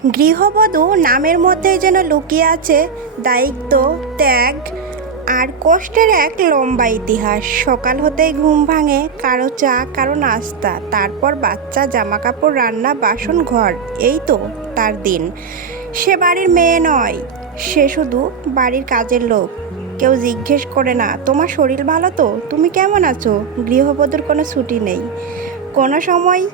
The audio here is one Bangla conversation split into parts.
গৃহবধূ নামের মধ্যেই যেন লুকিয়ে আছে দায়িত্ব, ত্যাগ আর কষ্টের এক লম্বা ইতিহাস। সকাল হতেই ঘুম ভাঙে, কারো চা, কারো নাস্তা, তারপর বাচ্চা, জামাকাপড়, রান্না, বাসন, ঘর। এই তো তার দিন। সে বাড়ির মেয়ে নয়, সে শুধু বাড়ির কাজের লোক। কেউ জিজ্ঞেস করে না, তোমার শরীর ভালো তো, তুমি কেমন আছো? গৃহবধূর কোনো ছুটি নেই, কোনো সময়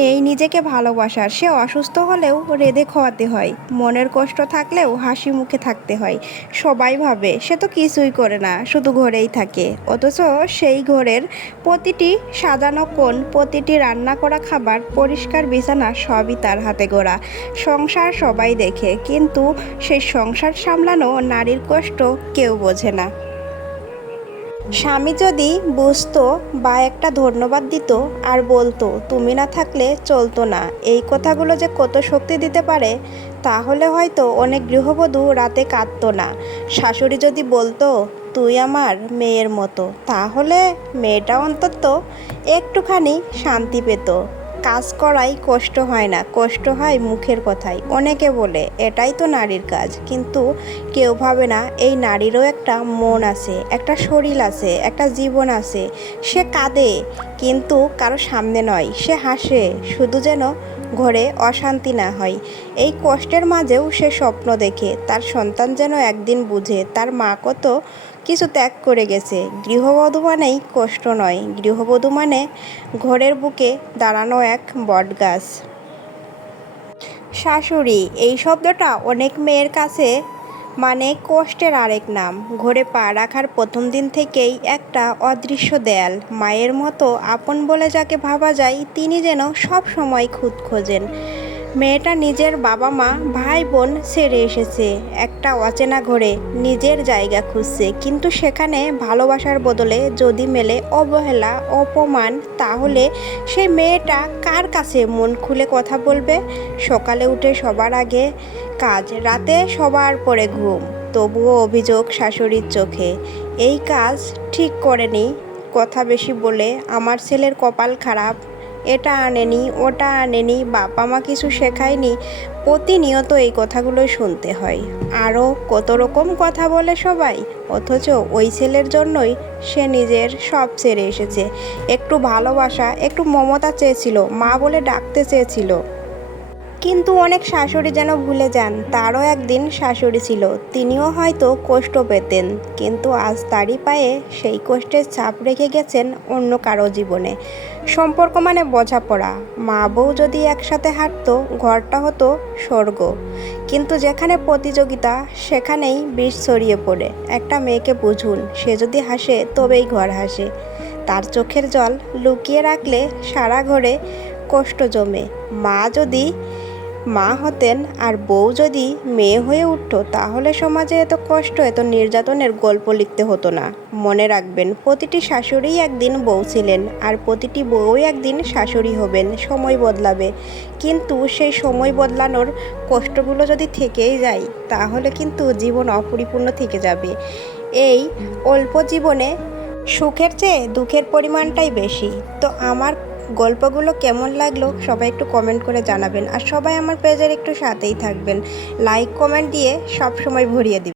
নেই নিজেকে ভালোবাসার। সে অসুস্থ হলেও রেঁধে খাওয়াতে হয়, মনের কষ্ট থাকলেও হাসি মুখে থাকতে হয়। সবাই ভাবে সে তো কিছুই করে না, শুধু ঘরেই থাকে। অথচ সেই ঘরের প্রতিটি সাজানো কোণ, প্রতিটি রান্না করা খাবার, পরিষ্কার বিছানা সবই তার হাতে গড়া। সংসার সবাই দেখে, কিন্তু সেই সংসার সামলানো নারীর কষ্ট কেউ বোঝে না। স্বামী যদি বুঝতো বা একটা ধন্যবাদ দিত আর বলতো তুমি না থাকলে চলতো না, এই কথাগুলো যে কত শক্তি দিতে পারে, তাহলে হয়তো অনেক গৃহবধূ রাতে কাঁদতো না। শাশুড়ি যদি বলতো তুই আমার মেয়ের মতো, তাহলে মেয়েটা অন্তত একটুখানি শান্তি পেত। কাজ করাই কষ্ট হয় না, কষ্ট হয় মুখের কথায়। অনেকে বলে এটাই তো নারীর কাজ, কিন্তু কেউ ভাবে না এই নারীরও একটা মন আছে, একটা শরীর আছে, একটা জীবন আছে। সে কাঁদে, কিন্তু কারো সামনে নয়। সে হাসে, শুধু যেন ঘরে অশান্তি না হয়। এই কষ্টের মাঝেও সে স্বপ্ন দেখে তার সন্তান যেন একদিন বুঝে তার মা কত কিছু ত্যাগ করে গেছে। গৃহবধূ মানেই কষ্ট নয়, গৃহবধূ মানে ঘরের বুকে দাঁড়ানো এক বটগাছ। শাশুড়ি এই শব্দটা অনেক মেয়ের কাছে মানে কষ্টের আরেক নাম। ঘরে পা রাখার প্রথম দিন থেকেই একটা অদৃশ্য দেয়াল। মায়ের মতো আপন বলে যাকে ভাবা যায়, তিনি যেন সব সময় খুঁত খোঁজেন। মেয়েটা নিজের বাবা মা, ভাই বোন ছেড়ে এসেছে, একটা অচেনা ঘরে নিজের জায়গা খুঁজছে। কিন্তু সেখানে ভালোবাসার বদলে যদি মেলে অবহেলা, অপমান, তাহলে সেই মেয়েটা কার কাছে মন খুলে কথা বলবে? সকালে উঠে সবার আগে কাজ, রাতে সবার পরে ঘুম, তবুও অভিযোগ শাশুড়ির চোখে, এই কাজ ঠিক করেনি, কথা বেশি বলে, আমার ছেলের কপাল খারাপ, এটা আনেনি, ওটা আনেনি, বাবা মা কিছু শেখায়নি। প্রতিনিয়ত এই কথাগুলোই শুনতে হয়। আরও কত রকম কথা বলে সবাই, অথচ ওই ছেলের জন্যই সে নিজের সব ছেড়ে এসেছে। একটু ভালোবাসা, একটু মমতা চেয়েছিল, মা বলে ডাকতে চেয়েছিল। কিন্তু অনেক শাশুড়ি যেন ভুলে যান তারও একদিন শাশুড়ি ছিল, তিনিও হয়তো কষ্ট পেতেন, কিন্তু আজ তারই পায়ে সেই কষ্টের ছাপ রেখে গেছেন অন্য কারো জীবনে। সম্পর্ক মানে বোঝাপড়া, মা বউ যদি একসাথে হাঁটতো ঘরটা হতো স্বর্গ। কিন্তু যেখানে প্রতিযোগিতা, সেখানেই বিষ ছড়িয়ে পড়ে। একটা মেয়েকে বুঝুন, সে যদি হাসে তবেই ঘর হাসে। তার চোখের জল লুকিয়ে রাখলে সারা ঘরে কষ্ট জমে। মা যদি মা হতেন আর বউ যদি মেয়ে হয়ে উঠতো, তাহলে সমাজে এত কষ্ট, এত নির্যাতনের গল্প লিখতে হতো না। মনে রাখবেন, প্রতিটি শাশুড়িই একদিন বউ ছিলেন, আর প্রতিটি বউ একদিন শাশুড়ি হবেন। সময় বদলাবে, কিন্তু সেই সময় বদলানোর কষ্টগুলো যদি থেকেই যায়, তাহলে কিন্তু জীবন অপরিপূর্ণ থেকে যাবে। এই অল্প জীবনে সুখের চেয়ে দুঃখের পরিমাণটাই বেশি। তো আমার গল্পগুলো কেমন লাগলো সবাই একটু কমেন্ট করে জানাবেন, আর সবাই আমার পেজের একটু সাথেই থাকবেন, লাইক কমেন্ট দিয়ে সব সময় ভরিয়ে দিবেন।